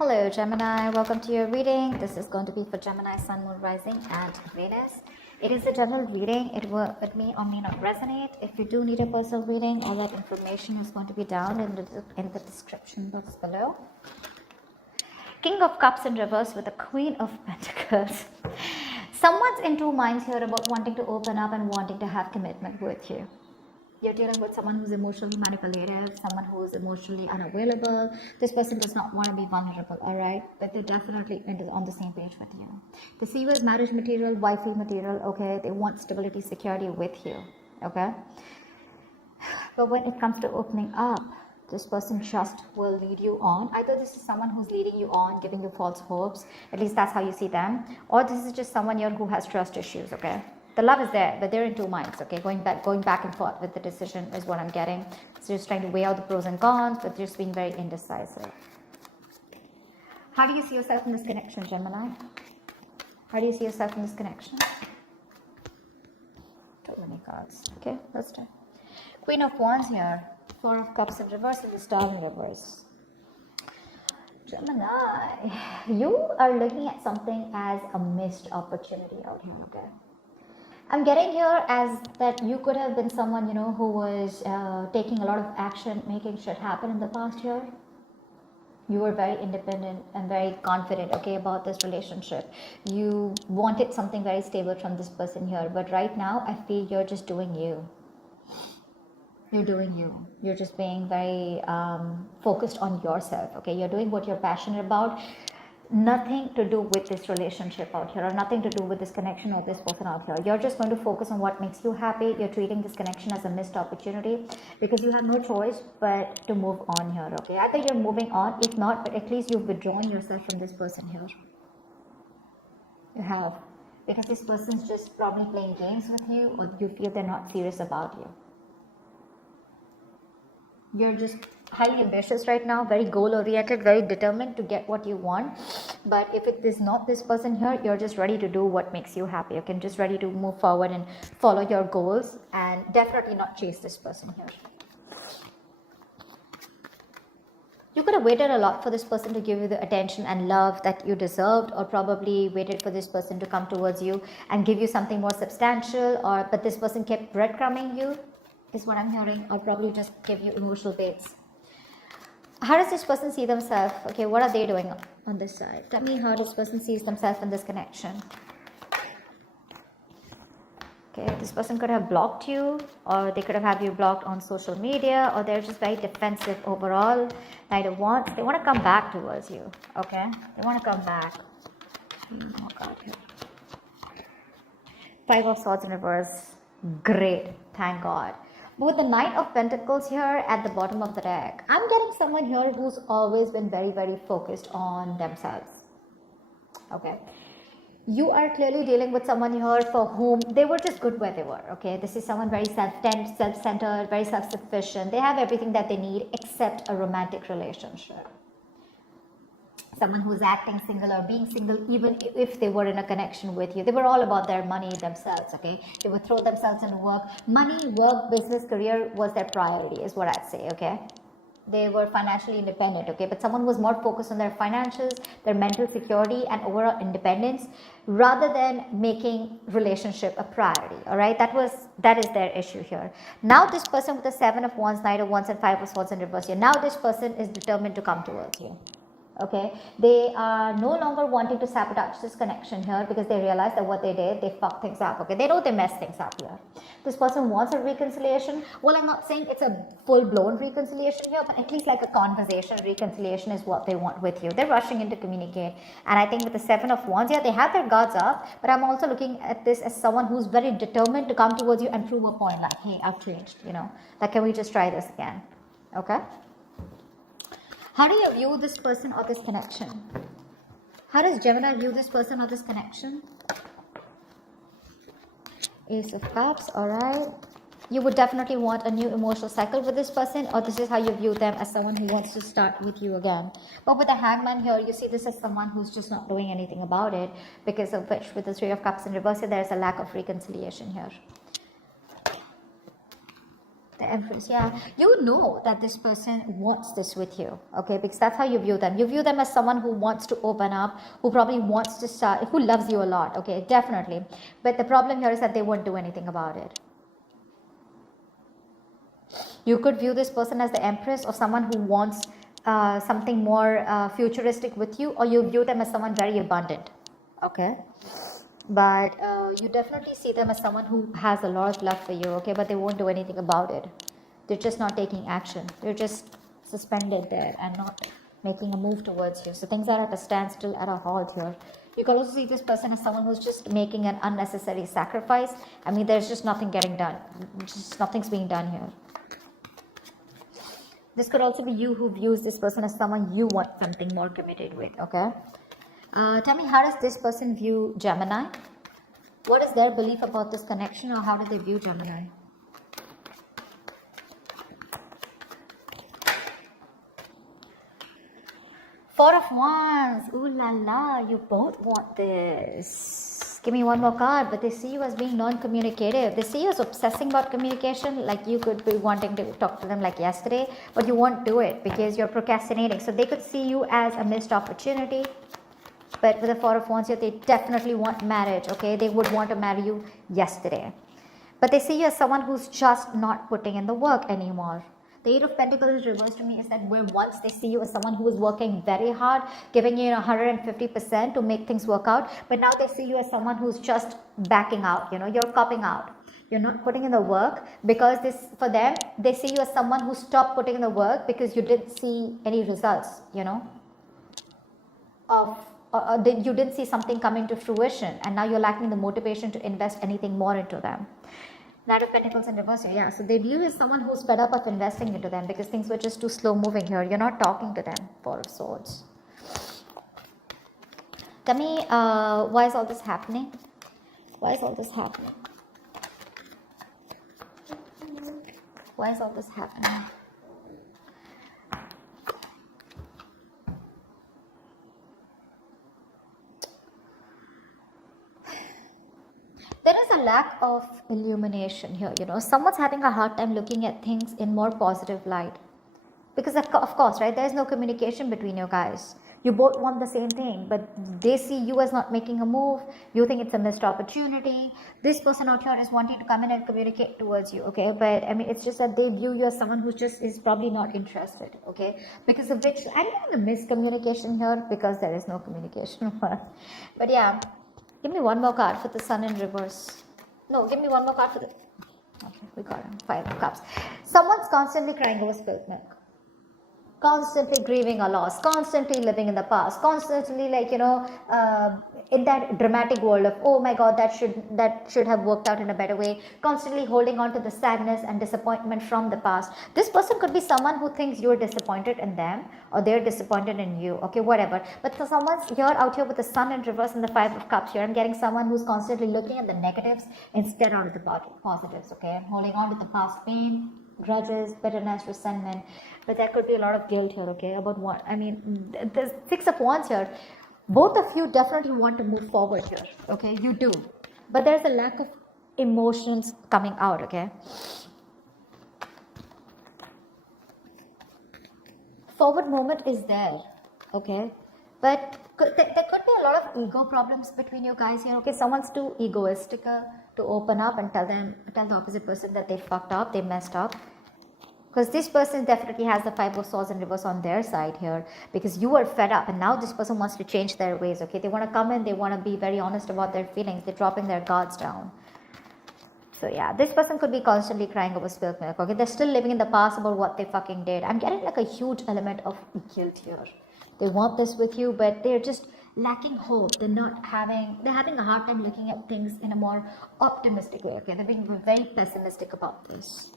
Hello Gemini, welcome to your reading. This is going to be for Gemini, Sun, Moon, Rising and Venus. It is a general reading. It may or may not resonate. If you do need a personal reading, all that information is going to be down in the description box below. King of Cups in reverse with the Queen of Pentacles. Someone's in two minds here about wanting to open up and wanting to have commitment with you. You're dealing with someone who's emotionally manipulative, someone who's emotionally unavailable. This person does not want to be vulnerable, all right? But they're definitely on the same page with you. They see you as marriage material, wifey material, okay? They want stability, security with you, okay? But when it comes to opening up, this person just will lead you on. Either this is someone who's leading you on, giving you false hopes, at least that's how you see them, or this is just someone here who has trust issues, okay? The love is there, but they're in two minds, okay? Going back and forth with the decision is what I'm getting. So just trying to weigh out the pros and cons, but just being very indecisive. How do you see yourself in this connection, Gemini? How do you see yourself in this connection? Too many cards. Okay, let's try. Queen of Wands here. Four of Cups in reverse and the Star in reverse. Gemini, you are looking at something as a missed opportunity out here, okay? I'm getting here as that you could have been someone, who was taking a lot of action, making shit happen in the past year. You were very independent and very confident, okay, about this relationship. You wanted something very stable from this person here. But right now, I feel you're just doing you. You're doing you. You're just being very focused on yourself, okay? You're doing what you're passionate about. Nothing to do with this relationship out here, or nothing to do with this connection or this person out here. You're just going to focus on what makes you happy. You're treating this connection as a missed opportunity because you have no choice but to move on here, okay? Either you're moving on, if not, but at least you've withdrawn yourself from this person here. You have. Because this person's just probably playing games with you, or you feel they're not serious about you. You're just highly ambitious right now, very goal oriented, very determined to get what you want. But if it is not this person here, you're just ready to do what makes you happy. You can just ready to move forward and follow your goals, and definitely not chase this person here. You could have waited a lot for this person to give you the attention and love that you deserved, or probably waited for this person to come towards you and give you something more substantial, but this person kept breadcrumbing you, is what I'm hearing, or probably just give you emotional baits. How does this person see themselves? Okay, what are they doing on this side? Tell me how this person sees themselves in this connection. Okay, this person could have blocked you, or they could have had you blocked on social media, or they're just very defensive overall. Knight of Wands, they want to come back towards you, okay? They want to come back. Oh God, here. Five of Swords in reverse. Great, thank God. But with the Knight of Pentacles here at the bottom of the deck, I'm getting someone here who's always been very, very focused on themselves. Okay. You are clearly dealing with someone here for whom they were just good where they were. Okay. This is someone very self-centered, very self-sufficient. They have everything that they need except a romantic relationship. Someone who's acting single or being single, even if they were in a connection with you, they were all about their money themselves, okay? They would throw themselves into work. Money, work, business, career was their priority, is what I'd say, okay? They were financially independent, okay? But someone was more focused on their financials, their mental security, and overall independence, rather than making relationship a priority, all right? That is their issue here. Now this person with the Seven of Wands, Knight of Wands, and Five of Swords in reverse here, now this person is determined to come towards you. Okay, they are no longer wanting to sabotage this connection here because they realize that what they did, they fucked things up. Okay, they know they messed things up here. This person wants a reconciliation. Well, I'm not saying it's a full-blown reconciliation here, but at least like a conversation reconciliation is what they want with you. They're rushing in to communicate. And I think with the Seven of Wands, yeah, they have their guards up, but I'm also looking at this as someone who's very determined to come towards you and prove a point like, hey, I've changed, like, can we just try this again? Okay. How do you view this person or this connection? How does Gemini view this person or this connection? Ace of Cups, alright. You would definitely want a new emotional cycle with this person, or this is how you view them, as someone who wants to start with you again. But with the Hangman here, you see this as someone who's just not doing anything about it, because of which with the Three of Cups in reverse, there's a lack of reconciliation here. The Empress, yeah. You know that this person wants this with you, okay? Because that's how you view them. You view them as someone who wants to open up, who probably wants to start, who loves you a lot, okay? Definitely. But the problem here is that they won't do anything about it. You could view this person as the Empress or someone who wants something more futuristic with you, or you view them as someone very abundant, okay? But you definitely see them as someone who has a lot of love for you, okay? But they won't do anything about it. They're just not taking action. They're just suspended there and not making a move towards you. So things are at a standstill, at a halt here. You can also see this person as someone who's just making an unnecessary sacrifice. I mean, there's just nothing getting done. Just nothing's being done here. This could also be you who views this person as someone you want something more committed with, okay? Tell me, how does this person view Gemini? What is their belief about this connection, or how do they view Gemini? Four of Wands. Ooh la la, you both want this. Give me one more card. But they see you as being non-communicative. They see you as obsessing about communication. Like you could be wanting to talk to them like yesterday, but you won't do it because you're procrastinating. So they could see you as a missed opportunity. But with the Four of Wands here, they definitely want marriage, okay? They would want to marry you yesterday. But they see you as someone who's just not putting in the work anymore. The Eight of Pentacles reversed to me is that where once they see you as someone who is working very hard, giving you 150% to make things work out, but now they see you as someone who's just backing out, you're copping out. You're not putting in the work because for them, they see you as someone who stopped putting in the work because you didn't see any results, you didn't see something coming to fruition, and now you're lacking the motivation to invest anything more into them. Knight of Pentacles in reverse here, yeah. So they view you as someone who's fed up of investing into them because things were just too slow moving here. You're not talking to them. Four of Swords. Tell me, why is all this happening? Why is all this happening? Why is all this happening? There is a lack of illumination here, someone's having a hard time looking at things in more positive light. Because of course, right, there is no communication between you guys. You both want the same thing, but they see you as not making a move. You think it's a missed opportunity. This person out here is wanting to come in and communicate towards you, okay? But I mean, it's just that they view you as someone who just is probably not interested, okay? Because of which I'm getting a miscommunication here because there is no communication. But yeah. Give me one more card for the Sun in reverse. No, give me one more card for the... Okay, we got him. Five of Cups. Someone's constantly crying over spilled milk. Constantly grieving a loss. Constantly living in the past. Constantly in that dramatic world of, oh my God, that should have worked out in a better way. Constantly holding on to the sadness and disappointment from the past. This person could be someone who thinks you're disappointed in them or they're disappointed in you. Okay, whatever. But for someone's here out here with the Sun in reverse and the Five of Cups here, I'm getting someone who's constantly looking at the negatives instead of the positives. Okay, I'm holding on to the past pain, grudges, bitterness, resentment. But there could be a lot of guilt here, okay, about what, I mean, there's Six of Wands here. Both of you definitely want to move forward here, okay, you do. But there's a lack of emotions coming out, okay. Forward movement is there, okay. But there could be a lot of ego problems between you guys here, okay. Someone's too egoistic to open up and tell the opposite person that they fucked up, they messed up. Because this person definitely has the Five of Swords in reverse on their side here. Because you are fed up and now this person wants to change their ways, okay? They want to come in, they want to be very honest about their feelings. They're dropping their guards down. So yeah, this person could be constantly crying over spilled milk, okay? They're still living in the past about what they fucking did. I'm getting like a huge element of guilt here. They want this with you, but they're just lacking hope. They're having a hard time looking at things in a more optimistic way, okay? They're being very pessimistic about this.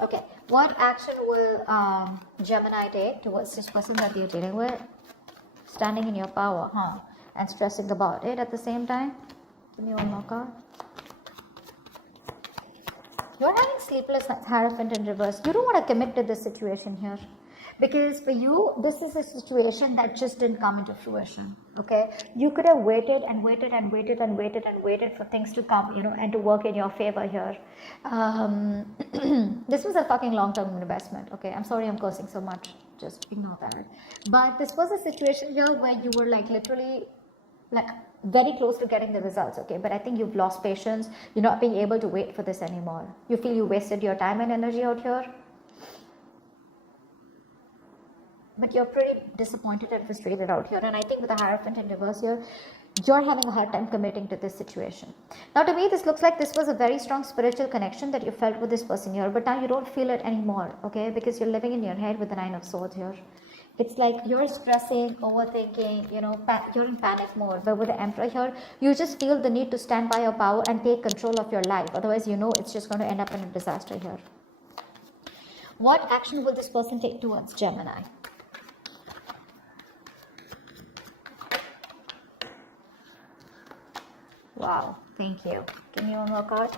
Okay, what action will Gemini take towards this person that you're dealing with? Standing in your power, and stressing about it at the same time? Give me one more card. You're having sleepless nights, Hierophant in reverse. You don't want to commit to this situation here. Because for you, this is a situation that just didn't come into fruition. Okay, you could have waited and waited and waited and waited and waited for things to come, and to work in your favor here. This was a fucking long-term investment. Okay, I'm sorry I'm cursing so much, just ignore that. But this was a situation here where you were like literally like very close to getting the results. Okay, but I think you've lost patience. You're not being able to wait for this anymore. You feel you wasted your time and energy out here. But you're pretty disappointed and frustrated out here. And I think with the Hierophant in reverse here, you're having a hard time committing to this situation. Now, to me, this looks like this was a very strong spiritual connection that you felt with this person here, but now you don't feel it anymore, okay? Because you're living in your head with the Nine of Swords here. It's like you're stressing, overthinking, you're in panic mode. But with the Emperor here, you just feel the need to stand by your power and take control of your life. Otherwise, it's just going to end up in a disaster here. What action will this person take towards Gemini? Wow, thank you. Give me one more card.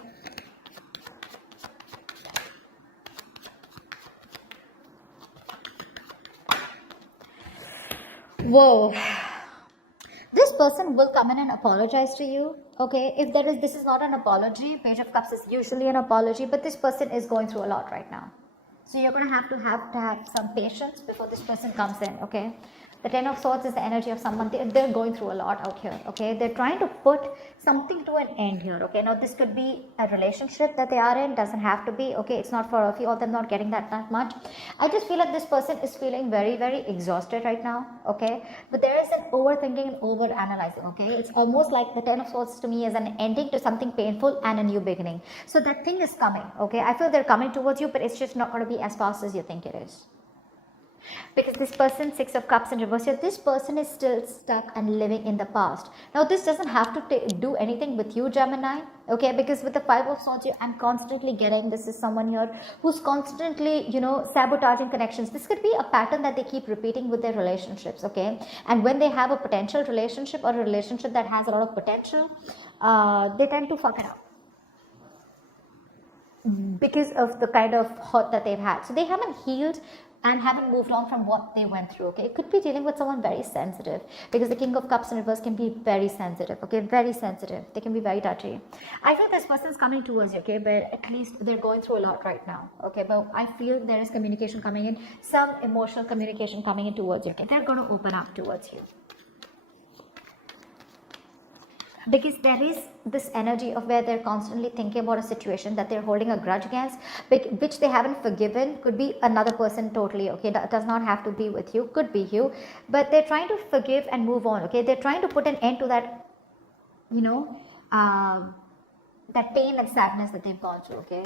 Whoa. This person will come in and apologize to you. Okay, if this is not an apology. Page of Cups is usually an apology, but this person is going through a lot right now. So you're going to have some patience before this person comes in, okay? The Ten of Swords is the energy of someone. They're going through a lot out here, okay? They're trying to put something to an end here, okay? Now, this could be a relationship that they are in. Doesn't have to be, okay? It's not for a few of them not getting that much. I just feel like this person is feeling very, very exhausted right now, okay? But there is an overthinking and over-analyzing, okay? It's almost like the Ten of Swords to me is an ending to something painful and a new beginning. So that thing is coming, okay? I feel they're coming towards you, but it's just not going to be as fast as you think it is. Because this person, Six of Cups in reverse here, this person is still stuck and living in the past. Now, this doesn't have to do anything with you, Gemini, okay? Because with the Five of Swords here, I'm constantly getting this is someone here who's constantly, sabotaging connections. This could be a pattern that they keep repeating with their relationships, okay? And when they have a potential relationship or a relationship that has a lot of potential, they tend to fuck it up because of the kind of hurt that they've had. So they haven't healed and haven't moved on from what they went through, okay? It could be dealing with someone very sensitive, because the King of Cups in reverse can be very sensitive, okay? Very sensitive. They can be very touchy. I feel this person is coming towards you, okay? But at least they're going through a lot right now, okay? But I feel there is communication coming in, some emotional communication coming in towards you, okay? They're going to open up towards you. Because there is this energy of where they're constantly thinking about a situation that they're holding a grudge against, which they haven't forgiven. Could be another person totally, okay? That does not have to be with you, could be you, but they're trying to forgive and move on, okay? They're trying to put an end to that, that pain and sadness that they've gone through, okay?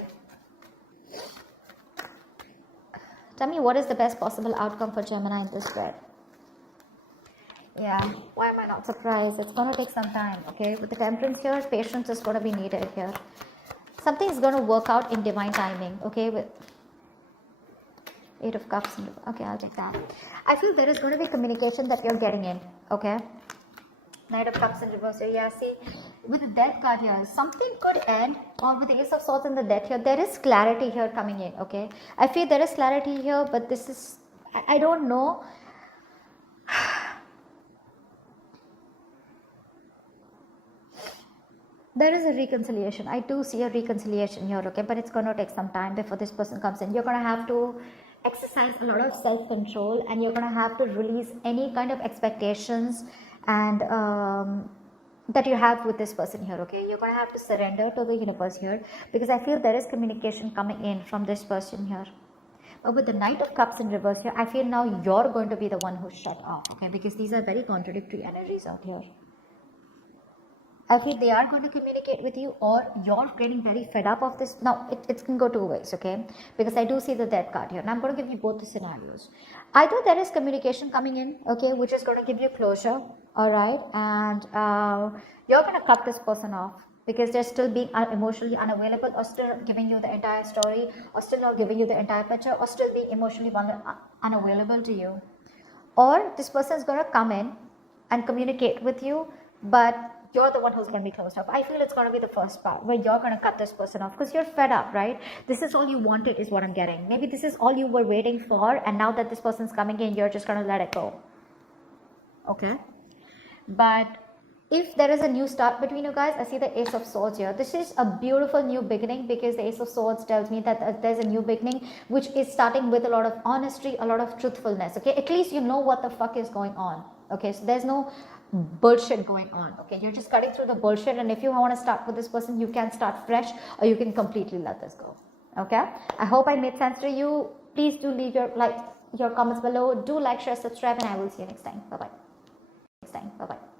Tell me, what is the best possible outcome for Gemini in this spread? Yeah, why am I not surprised? It's going to take some time, okay? With the Temperance here, patience is going to be needed here. Something is going to work out in divine timing, okay? With Eight of Cups. Okay, I'll take that. I feel there is going to be communication that you're getting in, okay? Knight of Cups in reverse here. Yeah, see, with the Death card here, something could end. Or with the Ace of Swords and the Death here, there is clarity here coming in, okay? I feel there is clarity here, but this is, I don't know. There is a reconciliation. I do see a reconciliation here, okay? But it's going to take some time before this person comes in. You're going to have to exercise a lot of self-control, and you're going to have to release any kind of expectations and that you have with this person here, okay? You're going to have to surrender to the universe here, because I feel there is communication coming in from this person here. But with the Knight of Cups in reverse here, I feel now you're going to be the one who's shut off, okay? Because these are very contradictory energies out here. I feel they are going to communicate with you, or you're getting very fed up of this. Now, it can go two ways, okay? Because I do see the Death card here, and I'm going to give you both the scenarios. Either there is communication coming in, okay, which is going to give you closure, all right? And you're going to cut this person off because they're still being emotionally unavailable, or still giving you the entire story, or still not giving you the entire picture, or still being emotionally unavailable to you. Or this person is going to come in and communicate with you, but you're the one who's going to be closed off. I feel it's going to be the first part where you're going to cut this person off because you're fed up, right? This is all you wanted is what I'm getting. Maybe this is all you were waiting for, and now that this person's coming in, you're just going to let it go. Okay? But if there is a new start between you guys, I see the Ace of Swords here. This is a beautiful new beginning because the Ace of Swords tells me that there's a new beginning which is starting with a lot of honesty, a lot of truthfulness. Okay, at least you know what the fuck is going on. Okay, so there's no bullshit going on. Okay, you're just cutting through the bullshit, and if you want to start with this person, you can start fresh or you can completely let this go. Okay, I hope I made sense to you. Please do leave your comments below. Do like, share, subscribe, and I will see you next time. Bye bye. Next time. Bye bye.